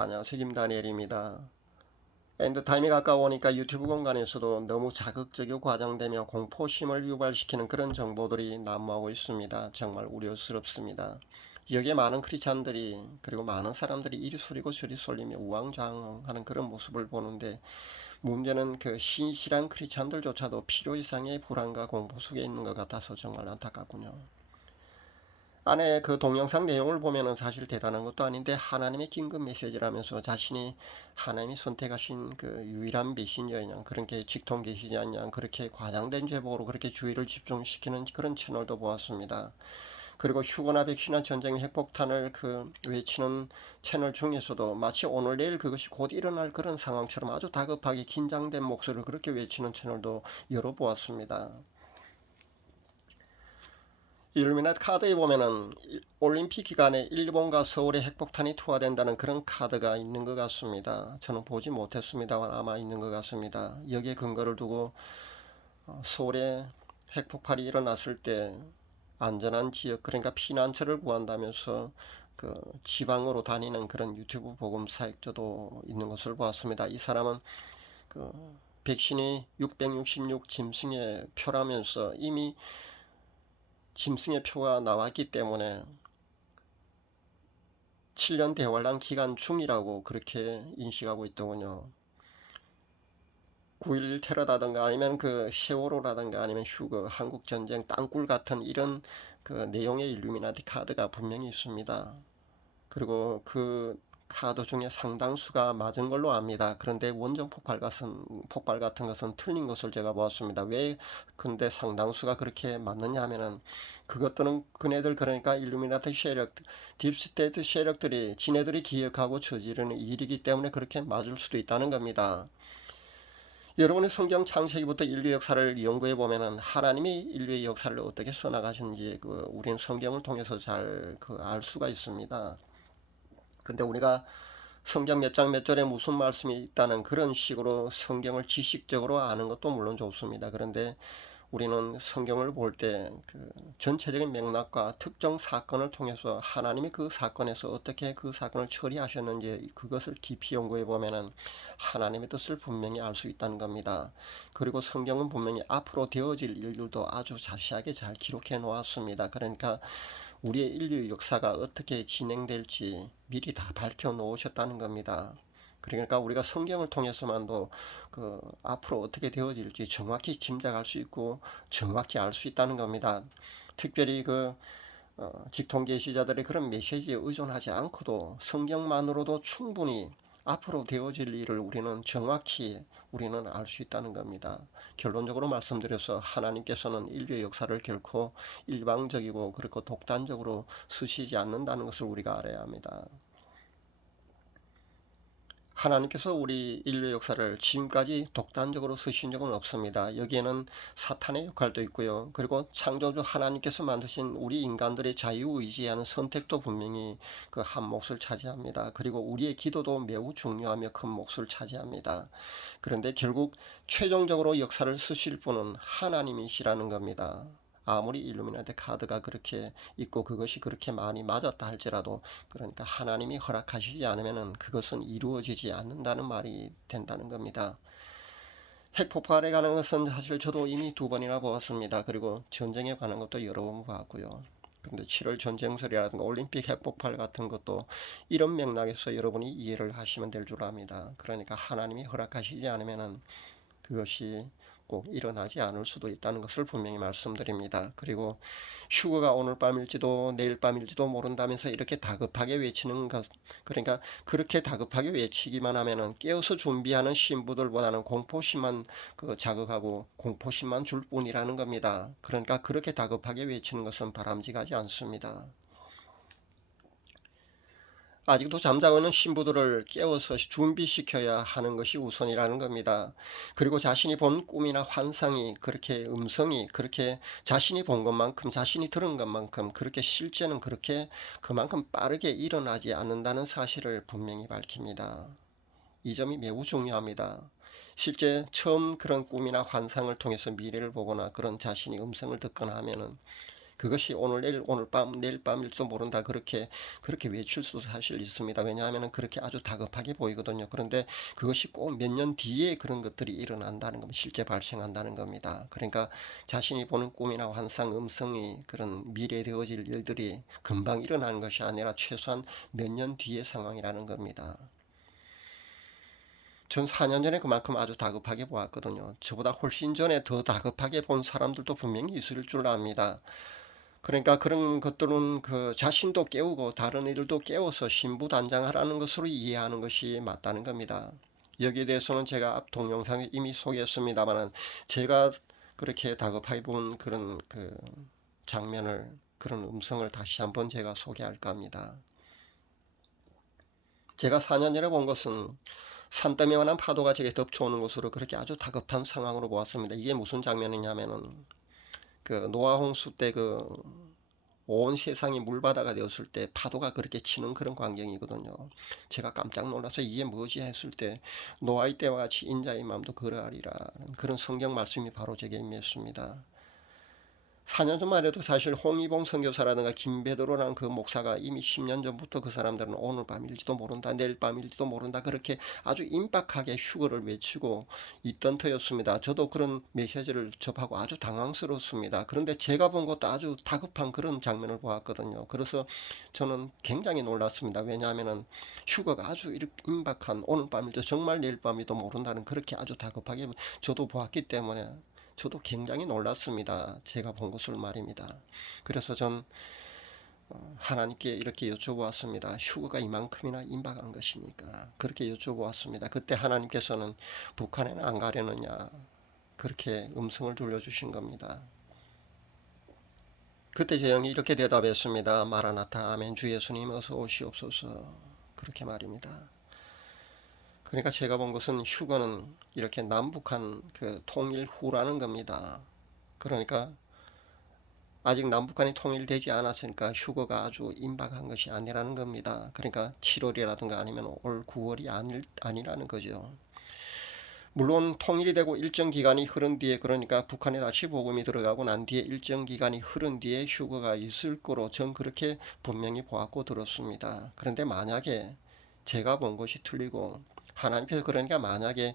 안녕하세요 김다니엘입니다. 엔드타임이 가까우니까 유튜브 공간에서도 너무 자극적이고 과장되며 공포심을 유발시키는 그런 정보들이 난무하고 있습니다. 정말 우려스럽습니다. 여기에 많은 크리스찬들이 그리고 많은 사람들이 이리 소리고 저리 쏠리며 우왕좌왕하는 그런 모습을 보는데 문제는 그 신실한 크리스찬들조차도 필요 이상의 불안과 공포 속에 있는 것 같아서 정말 안타깝군요. 안에 그 동영상 내용을 보면은 사실 대단한 것도 아닌데 하나님의 긴급 메시지라면서 자신이 하나님이 선택하신 그 유일한 메신저냐 그런 게 직통 계시지 않냐 그렇게 과장된 제목으로 그렇게 주의를 집중시키는 그런 채널도 보았습니다. 그리고 휴거나 백신이나 전쟁 핵폭탄을 그 외치는 채널 중에서도 마치 오늘 내일 그것이 곧 일어날 그런 상황처럼 아주 다급하게 긴장된 목소리를 그렇게 외치는 채널도 여러 보았습니다. 일루미나티 카드에 보면은 올림픽 기간에 일본과 서울에 핵폭탄이 투하된다는 그런 카드가 있는 것 같습니다. 저는 보지 못했습니다만 아마 있는 것 같습니다. 여기에 근거를 두고 어, 서울에 핵폭발이 일어났을 때 안전한 지역 그러니까 피난처를 구한다면서 그 지방으로 다니는 그런 유튜브 복음 사역자도 있는 것을 보았습니다. 이 사람은 그 백신이 666 짐승의 표라면서 이미 짐승의 표가 나왔기 때문에 7년 대환란 기간 중이라고 그렇게 인식하고 있더군요. 9.11 테러라든가 아니면 그 세월호라든가 아니면 휴거, 한국전쟁, 땅굴 같은 이런 그 내용의 일루미나티 카드가 분명히 있습니다. 그리고 그 카드 중에 상당수가 맞은 걸로 압니다. 그런데 원전 폭발 같은, 폭발 같은 것은 틀린 것을 제가 보았습니다. 왜 근데 상당수가 그렇게 맞느냐 하면은 그것들은 그네들 그러니까 일루미나티 세력, 딥스테이트 세력들이 지네들이 기획하고 저지르는 일이기 때문에 그렇게 맞을 수도 있다는 겁니다. 여러분의 성경 창세기부터 인류 역사를 연구해 보면은 하나님이 인류의 역사를 어떻게 써나가시는지 그 우리는 성경을 통해서 잘 그 알 수가 있습니다. 근데 우리가 성경 몇 장 몇 절에 무슨 말씀이 있다는 그런 식으로 성경을 지식적으로 아는 것도 물론 좋습니다. 그런데 우리는 성경을 볼 때 그 전체적인 맥락과 특정 사건을 통해서 하나님이 그 사건에서 어떻게 그 사건을 처리하셨는지 그것을 깊이 연구해 보면은 하나님의 뜻을 분명히 알 수 있다는 겁니다. 그리고 성경은 분명히 앞으로 되어질 일들도 아주 자세하게 잘 기록해 놓았습니다. 그러니까 우리의 인류 역사가 어떻게 진행될지 미리 다 밝혀 놓으셨다는 겁니다. 그러니까 우리가 성경을 통해서만도 그 앞으로 어떻게 되어질지 정확히 짐작할 수 있고 정확히 알 수 있다는 겁니다. 특별히 그 어, 직통 계시자들의 그런 메시지에 의존하지 않고도 성경만으로도 충분히 앞으로 되어질 일을 우리는 정확히 우리는 알 수 있다는 겁니다. 결론적으로 말씀드려서 하나님께서는 인류의 역사를 결코 일방적이고 그렇고 독단적으로 쓰시지 않는다는 것을 우리가 알아야 합니다. 하나님께서 우리 인류 역사를 지금까지 독단적으로 쓰신 적은 없습니다. 여기에는 사탄의 역할도 있고요. 그리고 창조주 하나님께서 만드신 우리 인간들의 자유의지하는 선택도 분명히 그 한 몫을 차지합니다. 그리고 우리의 기도도 매우 중요하며 큰 몫을 차지합니다. 그런데 결국 최종적으로 역사를 쓰실 분은 하나님이시라는 겁니다. 아무리 일루미나티 카드가 그렇게 있고 그것이 그렇게 많이 맞았다 할지라도 그러니까 하나님이 허락하시지 않으면은 그것은 이루어지지 않는다는 말이 된다는 겁니다. 핵폭발에 관한 것은 사실 저도 이미 두 번이나 보았습니다. 그리고 전쟁에 관한 것도 여러 번 보았고요. 근데 7월 전쟁설이라든가 올림픽 핵폭발 같은 것도 이런 맥락에서 여러분이 이해를 하시면 될 줄 압니다. 그러니까 하나님이 허락하시지 않으면은 그것이 꼭 일어나지 않을 수도 있다는 것을 분명히 말씀드립니다. 그리고 휴거가 오늘 밤일지도 내일 밤일지도 모른다면서 이렇게 다급하게 외치는 것 그러니까 그렇게 다급하게 외치기만 하면은 깨어서 준비하는 신부들보다는 공포심만 그 자극하고 공포심만 줄 뿐이라는 겁니다. 그러니까 그렇게 다급하게 외치는 것은 바람직하지 않습니다. 아직도 잠자고 있는 신부들을 깨워서 준비시켜야 하는 것이 우선이라는 겁니다. 그리고 자신이 본 꿈이나 환상이 그렇게 음성이 그렇게 자신이 본 것만큼 자신이 들은 것만큼 그렇게 실제는 그렇게 그만큼 빠르게 일어나지 않는다는 사실을 분명히 밝힙니다. 이 점이 매우 중요합니다. 실제 처음 그런 꿈이나 환상을 통해서 미래를 보거나 그런 자신이 음성을 듣거나 하면은 그것이 오늘 내일 오늘 밤 내일 밤일지도 모른다 그렇게 그렇게 외칠 수도 사실 있습니다. 왜냐하면 그렇게 아주 다급하게 보이거든요. 그런데 그것이 꼭 몇 년 뒤에 그런 것들이 일어난다는 겁니다. 실제 발생한다는 겁니다. 그러니까 자신이 보는 꿈이나 환상, 음성이 그런 미래에 되어질 일들이 금방 일어나는 것이 아니라 최소한 몇 년 뒤의 상황이라는 겁니다. 전 4년 전에 그만큼 아주 다급하게 보았거든요. 저보다 훨씬 전에 더 다급하게 본 사람들도 분명히 있을 줄 압니다. 그러니까 그런 것들은 그 자신도 깨우고 다른 이들도 깨워서 신부단장하라는 것으로 이해하는 것이 맞다는 겁니다. 여기에 대해서는 제가 앞 동영상에 이미 소개했습니다만 제가 그렇게 다급하게 본 그런 그 장면을 그런 음성을 다시 한번 제가 소개할까 합니다. 제가 4년 전에 본 것은 산더미만한 파도가 제게 덮쳐오는 것으로 그렇게 아주 다급한 상황으로 보았습니다. 이게 무슨 장면이냐면은 그 노아 홍수 때 그 온 세상이 물바다가 되었을 때 파도가 그렇게 치는 그런 광경이거든요. 제가 깜짝 놀라서 이게 뭐지 했을 때 노아의 때와 같이 인자의 마음도 그러하리라 그런 성경 말씀이 바로 제게 임했습니다. 4년 전만 해도 사실 홍이봉 선교사라든가 김베드로라는 그 목사가 이미 10년 전부터 그 사람들은 오늘 밤일지도 모른다 내일 밤일지도 모른다 그렇게 아주 임박하게 휴거를 외치고 있던 터였습니다. 저도 그런 메시지를 접하고 아주 당황스럽습니다. 그런데 제가 본 것도 아주 다급한 그런 장면을 보았거든요. 그래서 저는 굉장히 놀랐습니다. 왜냐하면 휴거가 아주 이렇게 임박한 오늘 밤일지도 정말 내일 밤이도 모른다는 그렇게 아주 다급하게 저도 보았기 때문에 저도 굉장히 놀랐습니다. 제가 본 것을 말입니다. 그래서 전 어, 하나님께 이렇게 여쭤보았습니다. 휴거가 이만큼이나 임박한 것입니까? 그렇게 여쭤보았습니다. 그때 하나님께서는 북한에는 안 가려느냐 그렇게 음성을 들려주신 겁니다. 그때 제 형이 이렇게 대답했습니다. 마라나타 아멘 주 예수님 어서 오시옵소서 그렇게 말입니다. 그러니까 제가 본 것은 휴거는 이렇게 남북한 그 통일 후라는 겁니다. 그러니까 아직 남북한이 통일되지 않았으니까 휴거가 아주 임박한 것이 아니라는 겁니다. 그러니까 7월이라든가 아니면 올 9월이 아니, 아니라는 거죠. 물론 통일이 되고 일정 기간이 흐른 뒤에 그러니까 북한에 다시 복음이 들어가고 난 뒤에 일정 기간이 흐른 뒤에 휴거가 있을 거로 전 그렇게 분명히 보았고 들었습니다. 그런데 만약에 제가 본 것이 틀리고 하나님께서 그러니까 만약에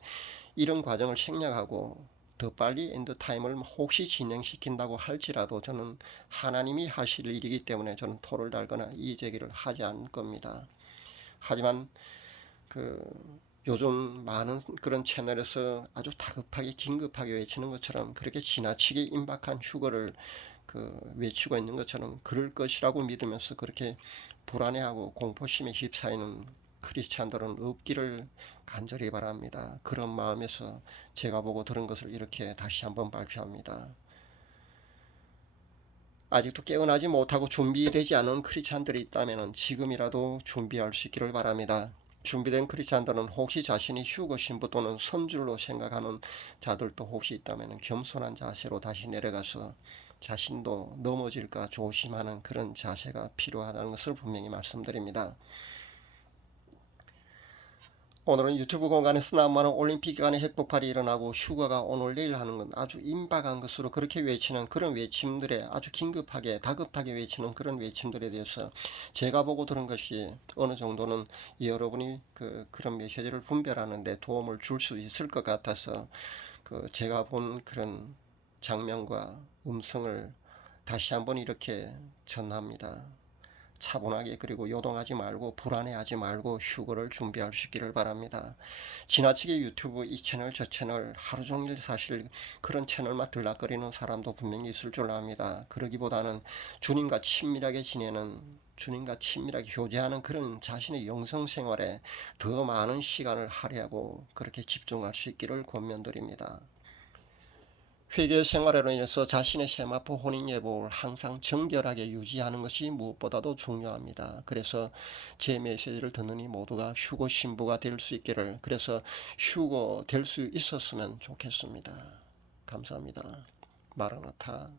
이런 과정을 생략하고 더 빨리 엔드타임을 혹시 진행시킨다고 할지라도 저는 하나님이 하실 일이기 때문에 저는 토를 달거나 이의제기를 하지 않을 겁니다. 하지만 그 요즘 많은 그런 채널에서 아주 다급하게 긴급하게 외치는 것처럼 그렇게 지나치게 임박한 휴거를 그 외치고 있는 것처럼 그럴 것이라고 믿으면서 그렇게 불안해하고 공포심에 휩싸이는 크리스찬들은 없기를 간절히 바랍니다. 그런 마음에서 제가 보고 들은 것을 이렇게 다시 한번 발표합니다. 아직도 깨어나지 못하고 준비되지 않은 크리스찬들이 있다면 지금이라도 준비할 수 있기를 바랍니다. 준비된 크리스찬들은 혹시 자신이 휴거 신부 또는 선줄로 생각하는 자들도 혹시 있다면 겸손한 자세로 다시 내려가서 자신도 넘어질까 조심하는 그런 자세가 필요하다는 것을 분명히 말씀드립니다. 오늘은 유튜브 공간에서 남만은 올림픽 기간에 핵폭발이 일어나고 휴가가 오늘 내일 하는 건 아주 임박한 것으로 그렇게 외치는 그런 외침들에 아주 긴급하게 다급하게 외치는 그런 외침들에 대해서 제가 보고 들은 것이 어느 정도는 여러분이 그 그런 메시지를 분별하는 데 도움을 줄 수 있을 것 같아서 그 제가 본 그런 장면과 음성을 다시 한번 이렇게 전합니다. 차분하게 그리고 요동하지 말고 불안해하지 말고 휴거를 준비할 수 있기를 바랍니다. 지나치게 유튜브 이 채널 저 채널 하루 종일 사실 그런 채널만 들락거리는 사람도 분명히 있을 줄 압니다. 그러기보다는 주님과 친밀하게 지내는 주님과 친밀하게 교제하는 그런 자신의 영성 생활에 더 많은 시간을 할애하고 그렇게 집중할 수 있기를 권면드립니다. 회계 생활로 인해서 자신의 세마포 혼인 예복을 항상 정결하게 유지하는 것이 무엇보다도 중요합니다. 그래서 제 메시지를 이 모두가 휴고 신부가 될 수 있기를 그래서 휴고 될 수 있었으면 좋겠습니다. 감사합니다. 마라나타